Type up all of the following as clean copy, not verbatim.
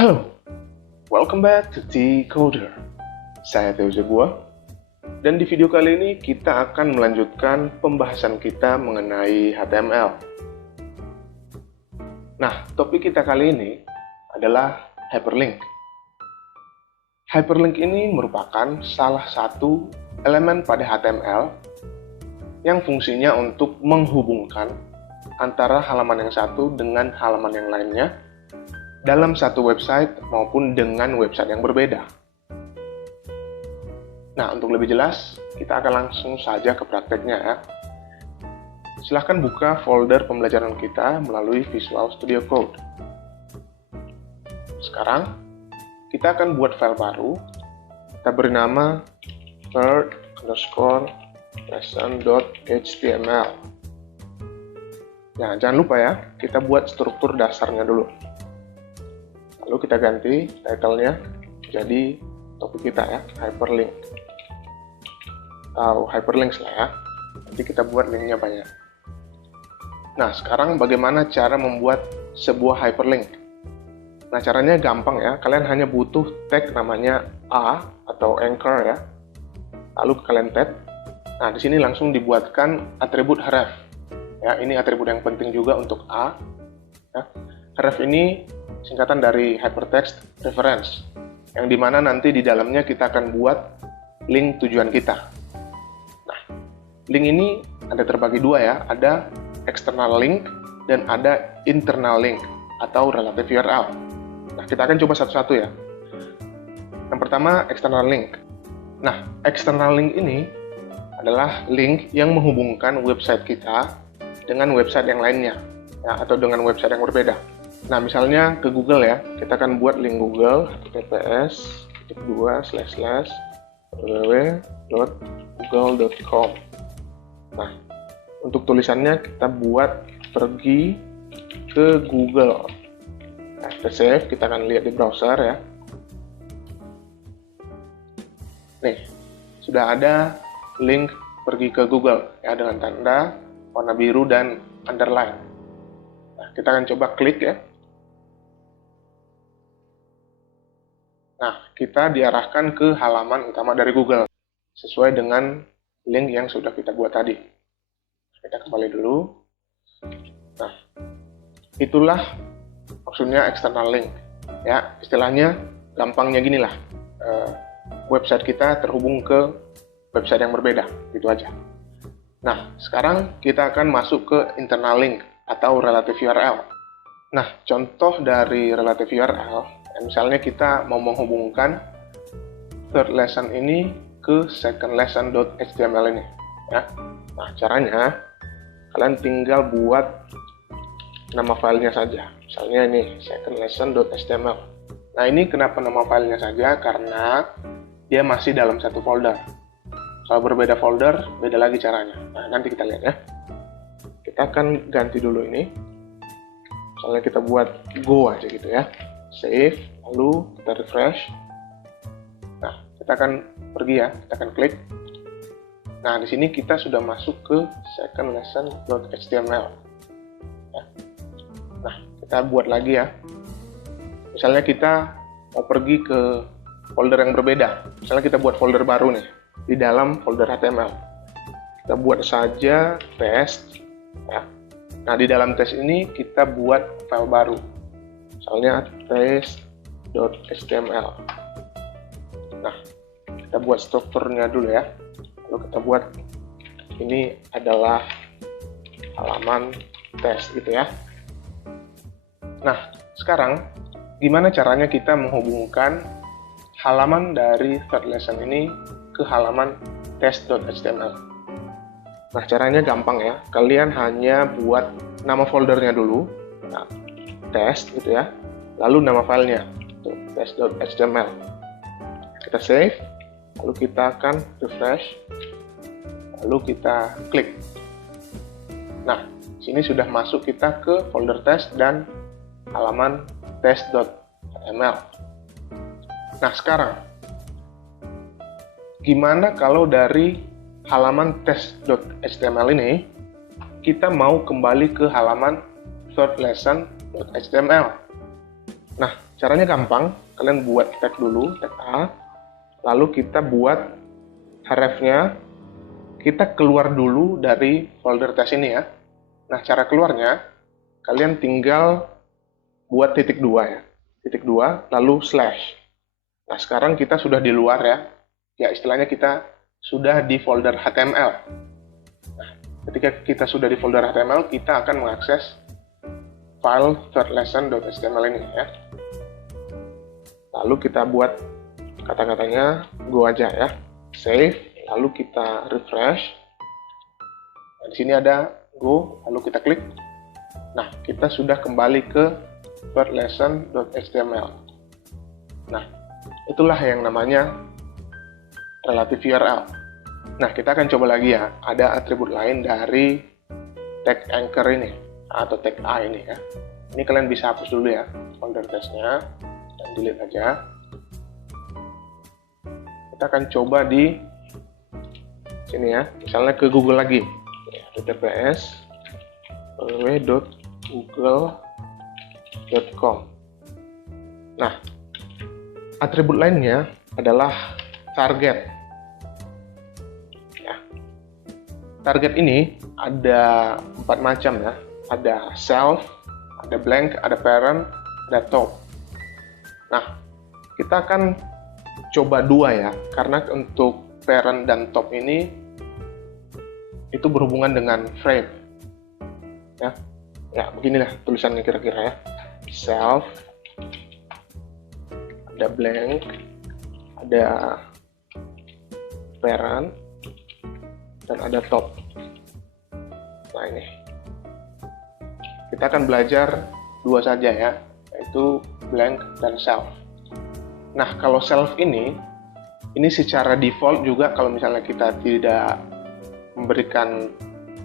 Halo, welcome back to T-Coder. Saya Theo Zebua, dan di video kali ini kita akan melanjutkan pembahasan kita mengenai HTML. Nah, topik kita kali ini adalah hyperlink. Hyperlink ini merupakan salah satu elemen pada HTML yang fungsinya untuk menghubungkan antara halaman yang satu dengan halaman yang lainnya dalam satu website maupun dengan website yang berbeda. Nah, untuk lebih jelas, kita akan langsung saja ke prakteknya ya. Silahkan buka folder pembelajaran kita melalui Visual Studio Code. Sekarang, kita akan buat file baru. Kita beri nama third_lesson.html. Nah, jangan lupa ya, kita buat struktur dasarnya dulu. Lalu kita ganti title-nya jadi topik kita ya, hyperlink. Atau hyperlinks lah ya. Nanti kita buat linknya banyak. Nah, sekarang bagaimana cara membuat sebuah hyperlink? Nah, caranya gampang ya. Kalian hanya butuh tag namanya A atau anchor ya. Lalu kalian tag. Nah, di sini langsung dibuatkan atribut href. Ya, ini atribut yang penting juga untuk A. Ya. Href ini singkatan dari Hypertext Reference, yang dimana nanti di dalamnya kita akan buat link tujuan kita. Nah, link ini ada terbagi dua ya, ada external link dan ada internal link atau relative URL. Nah, kita akan coba satu-satu ya. Yang pertama, external link. Nah, external link ini adalah link yang menghubungkan website kita dengan website yang lainnya, ya, atau dengan website yang berbeda. Nah, misalnya ke Google ya, kita akan buat link Google, https://www.google.com. Nah, untuk tulisannya kita buat pergi ke Google. Nah, kita save, kita akan lihat di browser ya. Nih, sudah ada link pergi ke Google ya, dengan tanda warna biru dan underline. Nah, kita akan coba klik ya. Nah, kita diarahkan ke halaman utama dari Google, sesuai dengan link yang sudah kita buat tadi. Kita kembali dulu. Nah, itulah maksudnya external link. Ya, istilahnya gampangnya gini lah. Website kita terhubung ke website yang berbeda, gitu aja. Nah, sekarang kita akan masuk ke internal link atau relative URL. Nah, contoh dari relative URL, misalnya kita mau menghubungkan third lesson ini ke second lesson.html ini ya. Nah, caranya kalian tinggal buat nama filenya saja. Misalnya ini second lesson.html. Nah, ini kenapa nama filenya saja? Karena dia masih dalam satu folder. Kalau berbeda folder, beda lagi caranya. Nah, nanti kita lihat ya. Kita akan ganti dulu ini. Misalnya kita buat go aja gitu ya. Save, lalu kita refresh. Nah, kita akan pergi ya, kita akan klik. Nah, di sini kita sudah masuk ke second lesson.html. Ya. Nah, kita buat lagi ya. Misalnya kita mau pergi ke folder yang berbeda. Misalnya kita buat folder baru nih, di dalam folder HTML. Kita buat saja test. Ya. Nah, di dalam test ini kita buat file baru. Misalnya test.html. Nah, kita buat strukturnya dulu ya. Lalu kita buat ini adalah halaman test gitu ya. Nah, sekarang gimana caranya kita menghubungkan halaman dari third lesson ini ke halaman test.html? Nah, caranya gampang ya. Kalian hanya buat nama foldernya dulu. Nah, test gitu ya, lalu nama filenya test.html. Kita save, lalu kita akan refresh, lalu kita klik. Nah, sini sudah masuk kita ke folder test dan halaman test.html. Nah, sekarang gimana kalau dari halaman test.html ini kita mau kembali ke halaman third lesson.html? Nah, caranya gampang. Kalian buat tag dulu, tag A. Lalu kita buat href-nya. Kita keluar dulu dari folder tes ini ya. Nah, cara keluarnya, kalian tinggal buat titik 2 ya. Titik 2, lalu slash. Nah, sekarang kita sudah di luar ya. Ya, istilahnya kita sudah di folder HTML. Nah, ketika kita sudah di folder HTML, kita akan mengakses file thirdlesson.html ini ya. Lalu kita buat kata-katanya go aja ya. Save, lalu kita refresh. Nah, di sini ada go, lalu kita klik. Nah, kita sudah kembali ke thirdlesson.html. Nah, itulah yang namanya relative URL. Nah, kita akan coba lagi ya. Ada atribut lain dari tag anchor ini atau tag A ini ya. Ini kalian bisa hapus dulu ya folder testnya dan delete aja. Kita akan coba di sini ya, misalnya ke Google lagi, https www.google.com. Nah, atribut lainnya adalah target. Ya. Target ini ada 4 macam ya. Ada self, ada blank, ada parent, ada top. Nah, kita akan coba 2 ya, karena untuk parent dan top ini itu berhubungan dengan frame. Ya, beginilah tulisannya kira-kira ya. Self, ada blank, ada parent, dan ada top. Nah, ini kita akan belajar 2 saja ya, yaitu blank dan self. Nah, kalau self ini secara default juga kalau misalnya kita tidak memberikan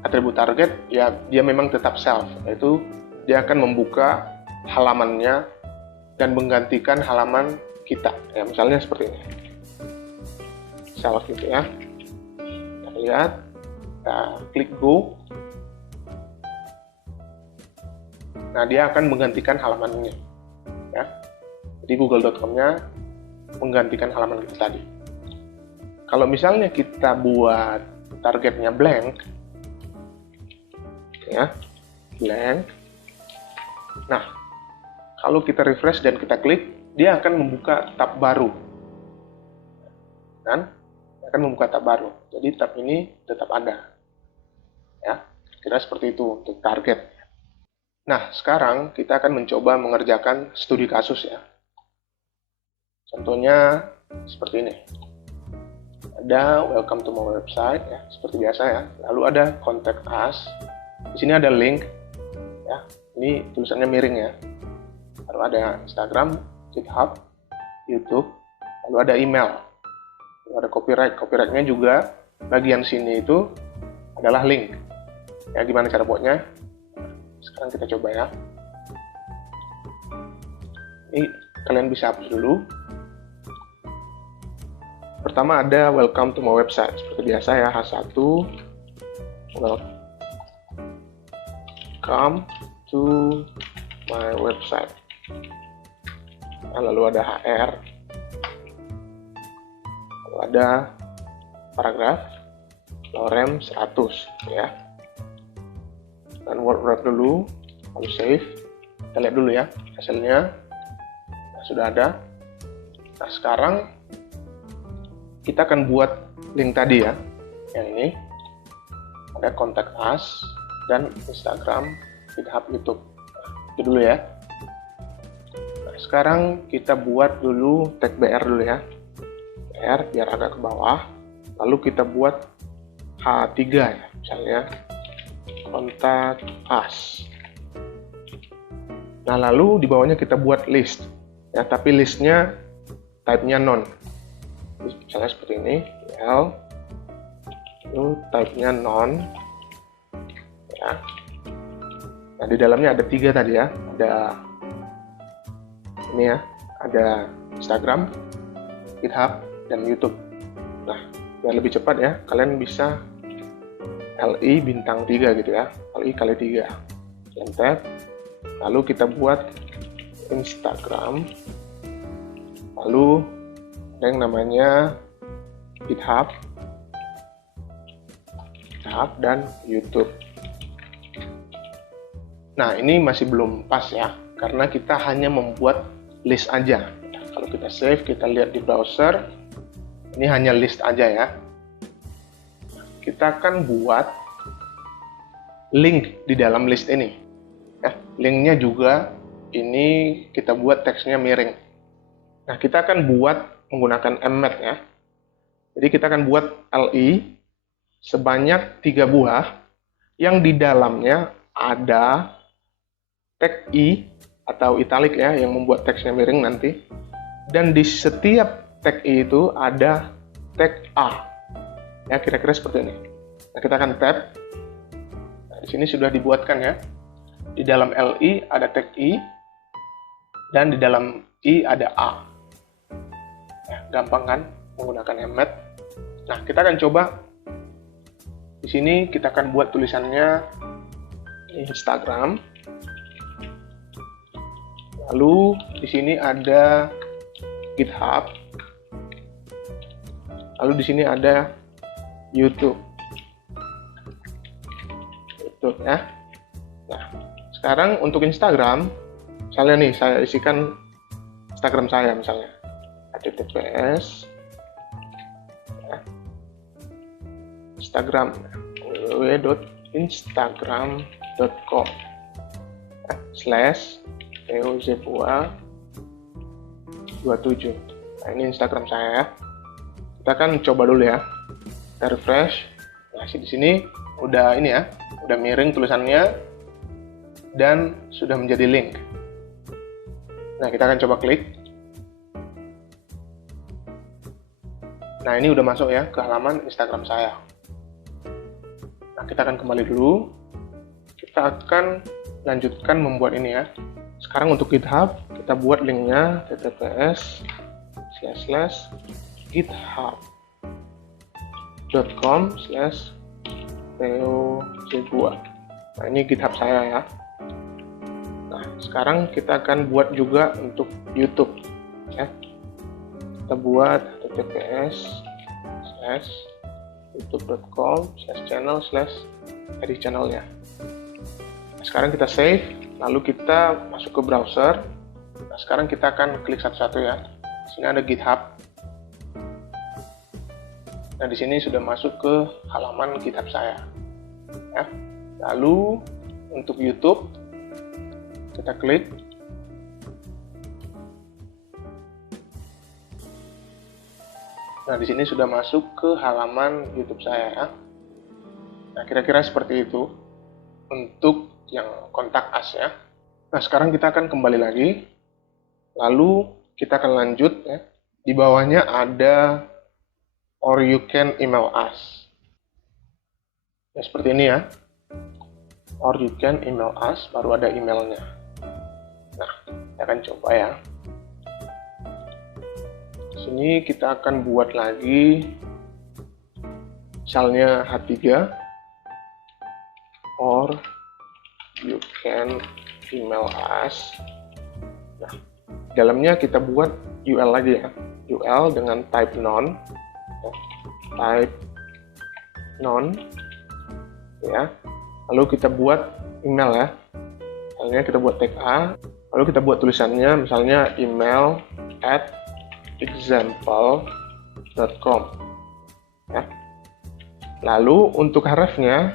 atribut target, ya dia memang tetap self, yaitu dia akan membuka halamannya dan menggantikan halaman kita. Ya, misalnya seperti ini. Self gitu ya. Kita lihat, kita klik go. Nah, dia akan menggantikan halamannya. Ya. Jadi google.com-nya menggantikan halaman kita tadi. Kalau misalnya kita buat targetnya blank, ya, blank. Nah, kalau kita refresh dan kita klik, dia akan membuka tab baru. Kan? Akan membuka tab baru. Jadi tab ini tetap ada. Ya, kira seperti itu untuk target. Nah, sekarang kita akan mencoba mengerjakan studi kasus ya. Contohnya seperti ini. Ada welcome to my website ya, seperti biasa ya. Lalu ada contact us. Di sini ada link ya. Ini tulisannya miring ya. Lalu ada Instagram, GitHub, YouTube, lalu ada email. Lalu ada copyright. Copyrightnya juga bagian sini itu adalah link. Ya, gimana cara buatnya? Sekarang kita coba ya. Ini kalian bisa hapus dulu. Pertama ada welcome to my website. Seperti biasa ya, H1. Welcome to my website. Nah, lalu ada HR. Lalu ada paragraf. Lalu rem 100 ya. Dan word wrap dulu, lalu save. Kita lihat dulu ya hasilnya. Nah, sudah ada. Nah, sekarang kita akan buat link tadi ya, yang ini ada contact us dan Instagram, GitHub, YouTube. Itu dulu ya. Nah, sekarang kita buat dulu tag BR dulu ya, BR biar agak ke bawah. Lalu kita buat H3 ya, misalnya contact us. Nah, lalu di bawahnya kita buat list ya, tapi listnya type-nya none. Misalnya seperti ini, L, lalu type-nya none ya. Nah, di dalamnya ada 3 tadi ya, ada ini ya, ada Instagram, GitHub, dan YouTube. Nah, biar lebih cepat ya, kalian bisa LI bintang 3 gitu ya, LI kali 3 tab. Lalu kita buat Instagram, lalu ada yang namanya GitHub dan YouTube. Nah, ini masih belum pas ya, karena kita hanya membuat list aja. Kalau kita save, kita lihat di browser, ini hanya list aja ya. Kita akan buat link di dalam list ini. Ya, linknya juga ini kita buat teksnya miring. Nah, kita akan buat menggunakan embed ya. Jadi kita akan buat li sebanyak 3 buah yang di dalamnya ada tag i atau italic ya, yang membuat teksnya miring nanti. Dan di setiap tag i itu ada tag a. Ya, kira-kira seperti ini. Nah, kita akan tab. Nah, di sini sudah dibuatkan ya. Di dalam li ada tag i dan di dalam i ada a. Ya, gampang kan menggunakan embed. Nah, kita akan coba. Di sini kita akan buat tulisannya Instagram. Lalu di sini ada GitHub. Lalu di sini ada YouTube. YouTube ya. Nah, sekarang untuk Instagram, misalnya nih saya isikan Instagram saya misalnya https Instagram www.instagram.com /teozebua27. Nah, ini Instagram saya ya. Kita akan coba dulu ya. Kita refresh. Nah, di sini udah ini ya, udah miring tulisannya dan sudah menjadi link. Nah, kita akan coba klik. Nah, ini udah masuk ya ke halaman Instagram saya. Nah, kita akan kembali dulu. Kita akan lanjutkan membuat ini ya. Sekarang untuk GitHub, kita buat linknya https://github.com/teozebua. Nah, ini GitHub saya ya. Nah, sekarang kita akan buat juga untuk YouTube ya. Kita buat https://youtube.com/channel/edit channelnya. Nah, sekarang kita save, lalu kita masuk ke browser. Nah, sekarang kita akan klik satu-satu ya. Di sini ada GitHub. Nah, di sini sudah masuk ke halaman GitHub saya. Ya. Lalu untuk YouTube kita klik. Nah, di sini sudah masuk ke halaman YouTube saya ya. Nah, kira-kira seperti itu untuk yang kontak us ya. Nah, sekarang kita akan kembali lagi. Lalu kita akan lanjut ya. Di bawahnya ada or you can email us. Nah, seperti ini ya. Or you can email us, baru ada emailnya. Nah, kita akan coba ya. Sini kita akan buat lagi misalnya H3 or you can email us. Nah, dalamnya kita buat UL lagi ya, UL dengan type none ya. Lalu kita buat email ya, misalnya kita buat tag A, lalu kita buat tulisannya misalnya email at example.com ya. Lalu untuk hrefnya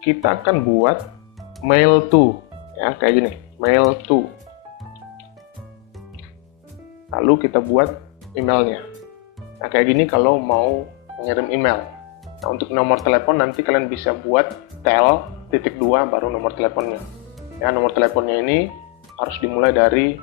kita akan buat mail to ya, kayak gini, mail to. Lalu kita buat emailnya. Nah, kayak gini kalau mau mengirim email. Nah, untuk nomor telepon nanti kalian bisa buat tel.2 baru nomor teleponnya. Ya, nomor teleponnya ini harus dimulai dari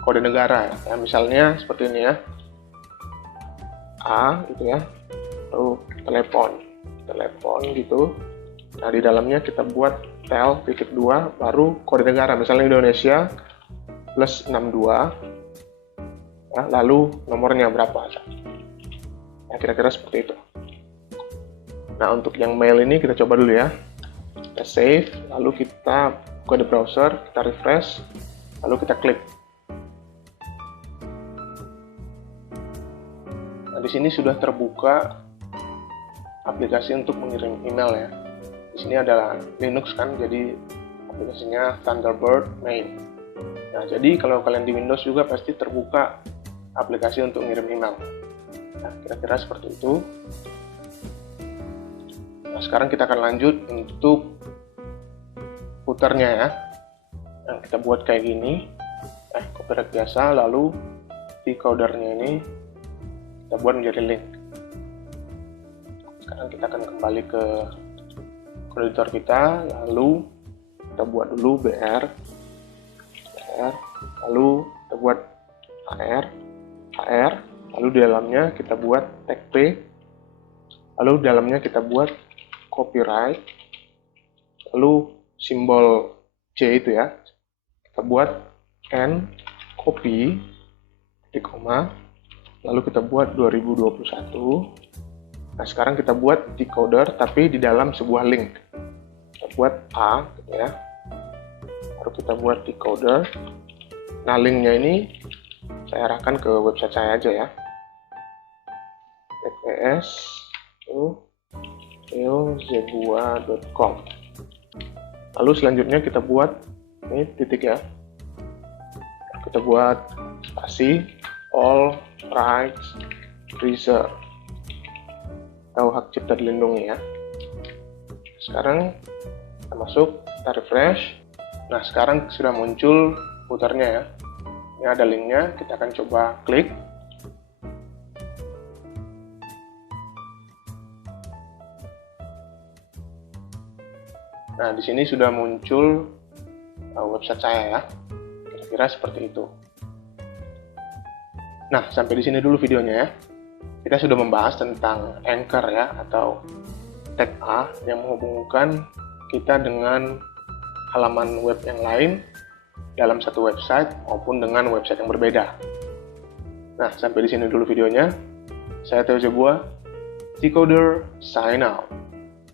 kode negara ya, misalnya seperti ini ya, A gitu ya, lalu telepon gitu. Nah, di dalamnya kita buat tel.2 baru kode negara, misalnya Indonesia plus 62 ya, lalu nomornya berapa. Nah, kira-kira seperti itu. Nah, untuk yang mail ini kita coba dulu ya. Kita save, lalu kita buka di browser, kita refresh. lalu kita klik. Nah, di sini sudah terbuka aplikasi untuk mengirim email ya. Di sini adalah Linux kan, jadi aplikasinya Thunderbird Main. Nah, jadi kalau kalian di Windows juga pasti terbuka aplikasi untuk mengirim email. Nah, kira-kira seperti itu. Nah, sekarang kita akan lanjut untuk footernya ya. Nah, kita buat kayak gini. Copyright biasa, lalu decodernya ini kita buat menjadi link. Sekarang kita akan kembali ke editor kita, lalu kita buat dulu br, lalu kita buat hr, lalu di dalamnya kita buat tag p, lalu di dalamnya kita buat copyright, lalu simbol C itu ya, kita buat n copy, koma, lalu kita buat 2021. Nah, sekarang kita buat decoder tapi di dalam sebuah link. Kita buat A gitu ya. Baru kita buat decoder. Nah, linknya ini saya arahkan ke website saya aja ya. tps.eozebua.com. Lalu selanjutnya kita buat ini titik ya. Kita buat spasi all rights reserved atau hak cipta dilindungi ya. Sekarang kita masuk, kita refresh. Nah, sekarang sudah muncul footernya ya. Ini ada linknya, kita akan coba klik. Nah, di sini sudah muncul website saya ya. Kira-kira seperti itu. Nah, sampai di sini dulu videonya ya. Kita sudah membahas tentang Anchor ya, atau tag A yang menghubungkan kita dengan halaman web yang lain dalam satu website maupun dengan website yang berbeda. Nah, sampai di sini dulu videonya. Saya Theo Zebua, Decoder, sign out.